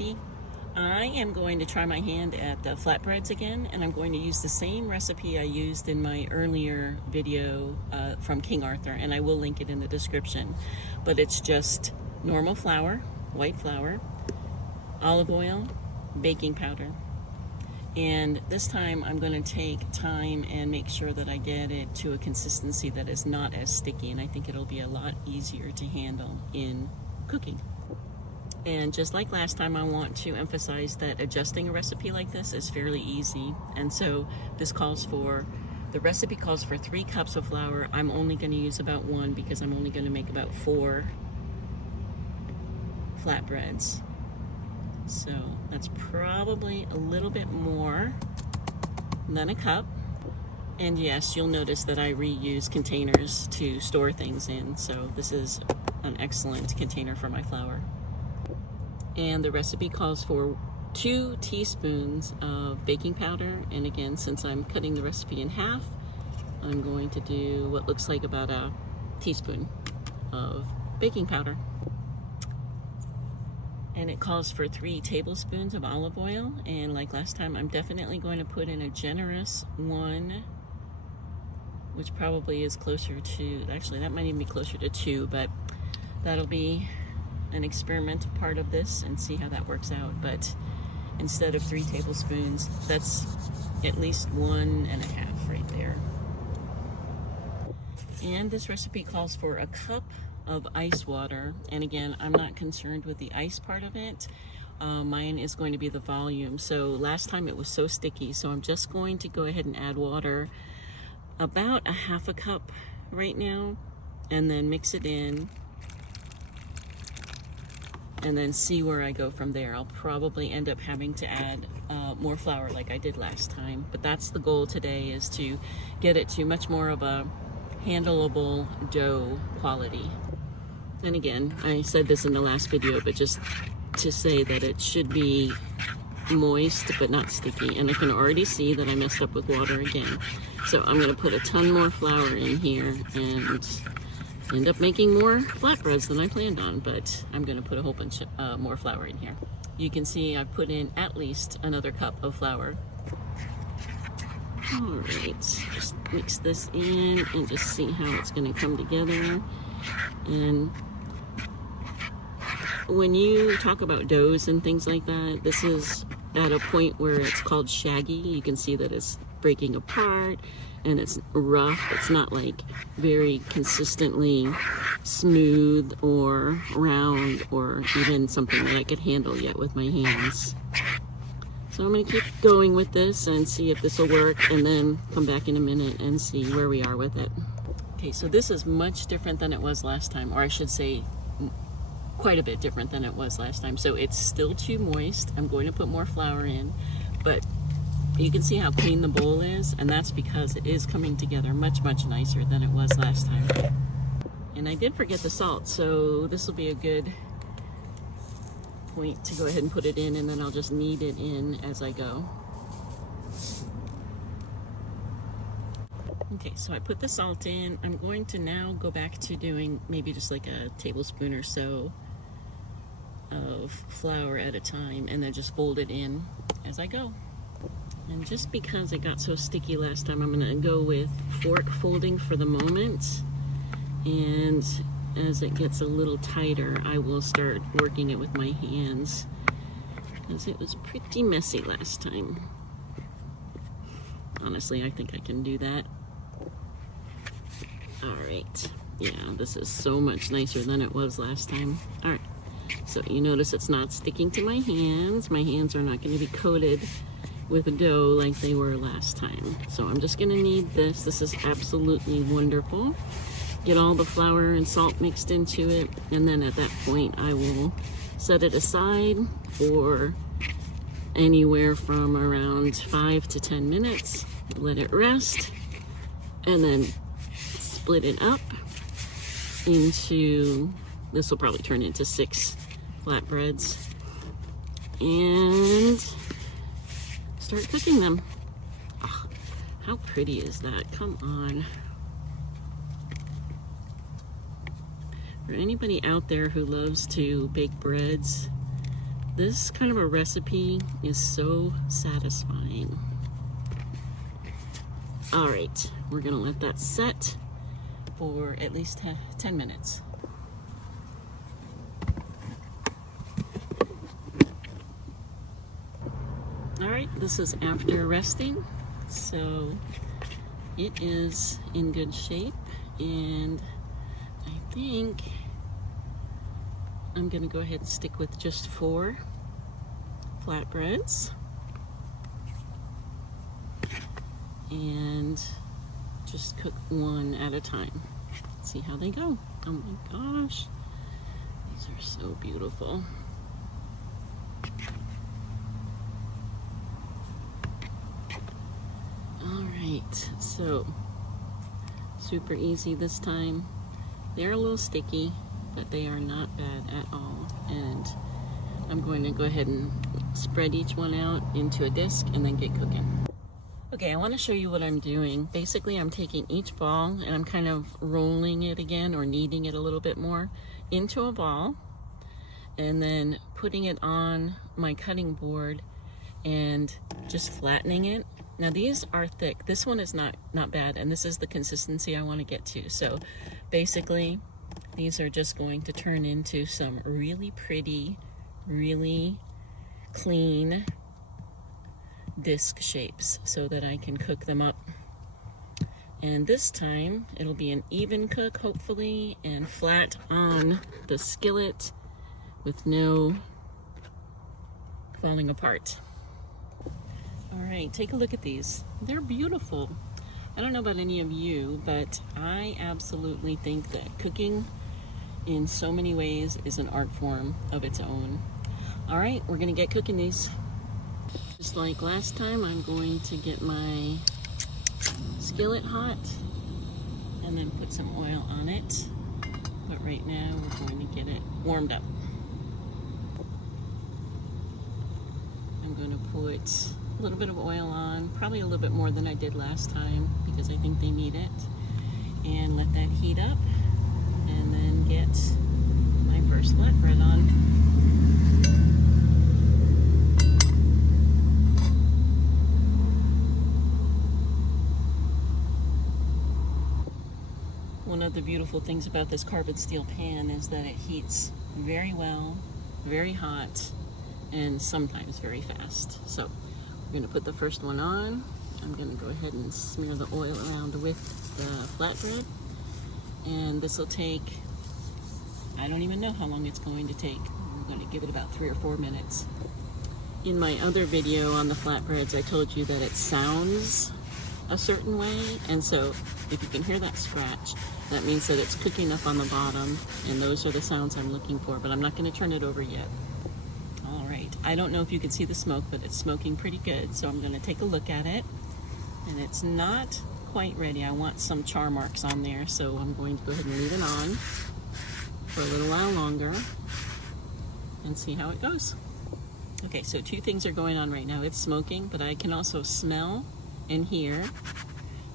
everybody. I am going to try my hand at the flatbreads again, and I'm going to use the same recipe I used in my earlier video from King Arthur, and I will link it in the description. But it's just normal flour, white flour, olive oil, baking powder. And this time I'm going to take time and make sure that I get it to a consistency that is not as sticky, and I think it'll be a lot easier to handle in cooking. And just like last time, I want to emphasize that adjusting a recipe like this is fairly easy. And so the recipe calls for 3 cups of flour. I'm only going to use about 1 because I'm only going to make about 4 flatbreads. So that's probably a little bit more than a cup. And yes, you'll notice that I reuse containers to store things in. So this is an excellent container for my flour. And the recipe calls for 2 teaspoons of baking powder. And again, since I'm cutting the recipe in half, I'm going to do what looks like about a teaspoon of baking powder. And it calls for 3 tablespoons of olive oil. And like last time, I'm definitely going to put in a generous 1, which probably is closer to, actually that might even be closer to 2, but that'll be an experimental part of this and see how that works out. But instead of 3 tablespoons, that's at least 1.5 right there. And this recipe calls for a cup of ice water. And again, I'm not concerned with the ice part of it. Mine is going to be the volume. So last time it was so sticky, so I'm just going to go ahead and add water, about a 1/2 cup right now, and then mix it in, and then see where I go from there. I'll probably end up having to add more flour like I did last time, but that's the goal today, is to get it to much more of a handleable dough quality. And again, I said this in the last video, but just to say that it should be moist but not sticky. And I can already see that I messed up with water again. So I'm gonna put a ton more flour in here and end up making more flatbreads than I planned on, but I'm gonna put a whole bunch more flour in here. You can see I've put in at least another cup of flour. All right, just mix this in and just see how it's gonna come together. And when you talk about doughs and things like that, this is at a point where it's called shaggy. You can see that it's breaking apart and it's rough. It's not like very consistently smooth or round or even something that I could handle yet with my hands. So I'm gonna keep going with this and see if this will work, and then come back in a minute and see where we are with it. Okay, so this is much different than it was last time, or I should say quite a bit different than it was last time. So it's still too moist. I'm going to put more flour in, but you can see how clean the bowl is, and that's because it is coming together much, much nicer than it was last time. And I did forget the salt, so this will be a good point to go ahead and put it in, and then I'll just knead it in as I go. Okay, so I put the salt in. I'm going to now go back to doing maybe just like a tablespoon or so of flour at a time, and then just fold it in as I go. And just because it got so sticky last time, I'm gonna go with fork folding for the moment. And as it gets a little tighter, I will start working it with my hands, because it was pretty messy last time. Honestly, I think I can do that. All right, yeah, this is so much nicer than it was last time. All right, so you notice it's not sticking to my hands. My hands are not going to be coated with dough like they were last time. So I'm just going to knead this. This is absolutely wonderful. Get all the flour and salt mixed into it, and then at that point I will set it aside for anywhere from around 5 to 10 minutes. Let it rest, and then split it up into, this will probably turn into 6 flatbreads, and start cooking them. Oh, how pretty is that? Come on. For anybody out there who loves to bake breads, This kind of a recipe is so satisfying. All right, we're gonna let that set for at least 10 minutes. All right, this is after resting, so it is in good shape, and I think I'm gonna go ahead and stick with just 4 flatbreads and just cook one at a time. See how they go. Oh my gosh, these are so beautiful. All right, so super easy this time. They're a little sticky, but they are not bad at all. And I'm going to go ahead and spread each one out into a disc and then get cooking. Okay, I want to show you what I'm doing. Basically, I'm taking each ball and I'm kind of rolling it again, or kneading it a little bit more into a ball, and then putting it on my cutting board and just flattening it. Now these are thick. This one is not bad, and this is the consistency I want to get to. So basically, these are just going to turn into some really pretty, really clean disc shapes so that I can cook them up. And this time it'll be an even cook, hopefully, and flat on the skillet with no falling apart. All right, take a look at these. They're beautiful. I don't know about any of you, but I absolutely think that cooking in so many ways is an art form of its own. All right, we're gonna get cooking these. Just like last time, I'm going to get my skillet hot and then put some oil on it. But right now, we're going to get it warmed up. I'm going to put a little bit of oil on, probably a little bit more than I did last time because I think they need it. And let that heat up, and then get my first flatbread on. One of the beautiful things about this carbon steel pan is that it heats very well, very hot, and sometimes very fast. So we're going to put the first one on. I'm going to go ahead and smear the oil around with the flatbread. And this will take, I don't even know how long it's going to take. I'm going to give it about 3 or 4 minutes. In my other video on the flatbreads, I told you that it sounds a certain way, and so if you can hear that scratch, that means that it's cooking up on the bottom, and those are the sounds I'm looking for, but I'm not going to turn it over yet. All right, I don't know if you can see the smoke, but it's smoking pretty good, so I'm going to take a look at it, and it's not quite ready. I want some char marks on there, so I'm going to go ahead and leave it on for a little while longer and see how it goes. Okay, so 2 things are going on right now. It's smoking, but I can also smell and hear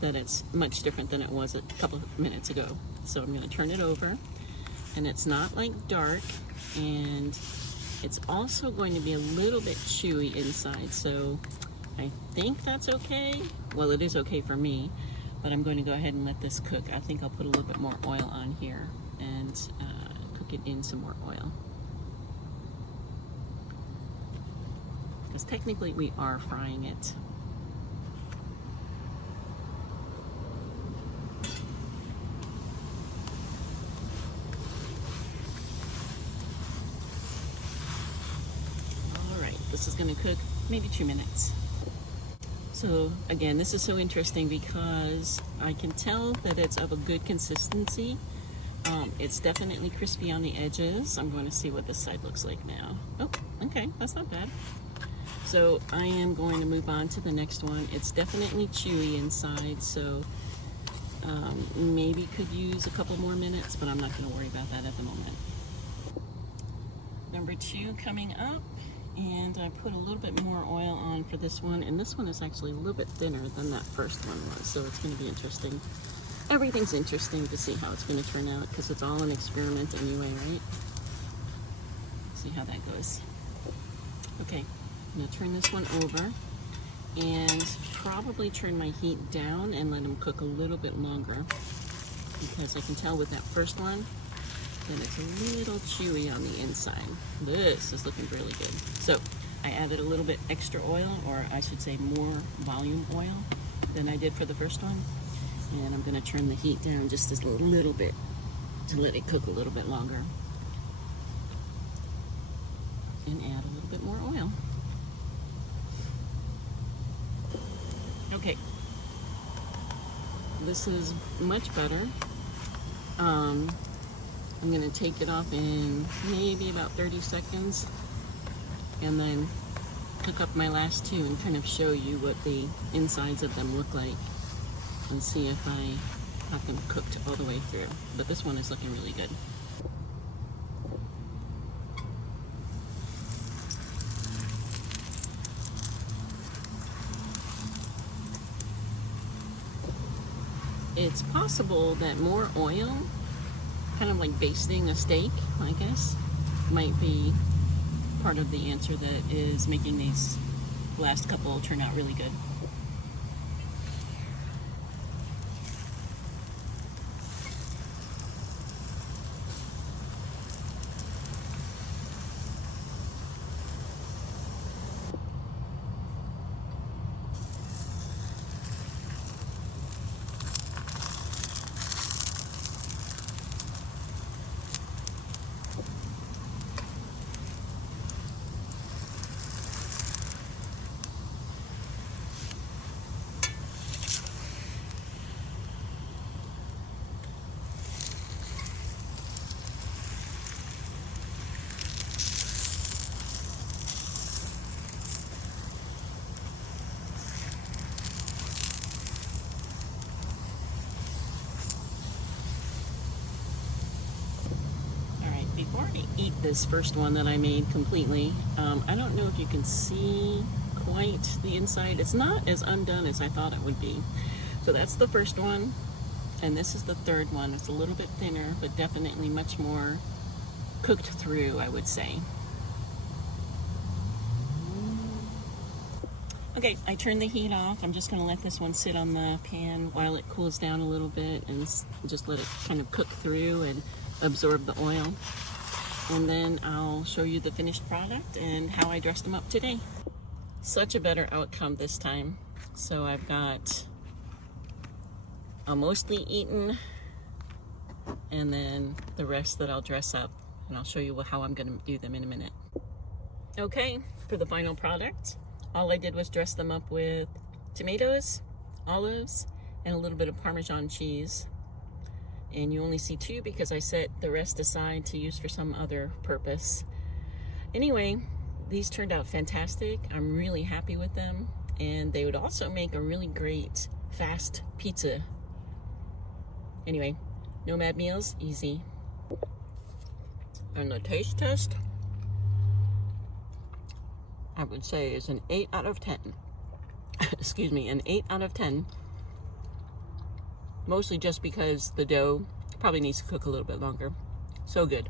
that it's much different than it was a couple of minutes ago. So I'm going to turn it over, and it's not like dark, and it's also going to be a little bit chewy inside, so I think that's okay. Well, it is okay for me, but I'm going to go ahead and let this cook. I think I'll put a little bit more oil on here and cook it in some more oil. Because technically we are frying it. This is going to cook maybe 2 minutes. So again, this is so interesting because I can tell that it's of a good consistency. It's definitely crispy on the edges. I'm going to see what this side looks like now. Oh, okay, that's not bad. So I am going to move on to the next one. It's definitely chewy inside, so maybe could use a couple more minutes, but I'm not going to worry about that at the moment. Number 2 coming up. And I put a little bit more oil on for this one, and this one is actually a little bit thinner than that first one was, so it's going to be interesting. Everything's interesting to see how it's going to turn out, because it's all an experiment anyway, right? See how that goes. Okay, I'm gonna turn this one over and probably turn my heat down and let them cook a little bit longer, because I can tell with that first one that it's a little chewy on the inside. This is looking really good. So I added a little bit extra oil, or I should say more volume oil than I did for the first one. And I'm gonna turn the heat down just a little bit to let it cook a little bit longer. And add a little bit more oil. Okay, this is much better. I'm gonna take it off in maybe about 30 seconds and then cook up my last two and kind of show you what the insides of them look like and see if I have them cooked all the way through. But this one is looking really good. It's possible that more oil, kind of like basting a steak, I guess, might be part of the answer that is making these last couple turn out really good. Before I eat this first one that I made completely, I don't know if you can see quite the inside. It's not as undone as I thought it would be. So that's the first one, and this is the third one. It's a little bit thinner, but definitely much more cooked through, I would say. Okay, I turned the heat off. I'm just gonna let this one sit on the pan while it cools down a little bit and just let it kind of cook through and absorb the oil. And then I'll show you the finished product and how I dressed them up today. Such a better outcome this time. So I've got a mostly eaten and then the rest that I'll dress up, and I'll show you how I'm gonna do them in a minute. Okay, for the final product, all I did was dress them up with tomatoes, olives, and a little bit of Parmesan cheese. And you only see two because I set the rest aside to use for some other purpose. Anyway, these turned out fantastic. I'm really happy with them, and they would also make a really great fast pizza. Anyway, Nomad Meals, easy. And the taste test, I would say, is an 8 out of 10. Excuse me, an 8 out of 10. Mostly just because the dough probably needs to cook a little bit longer. So good.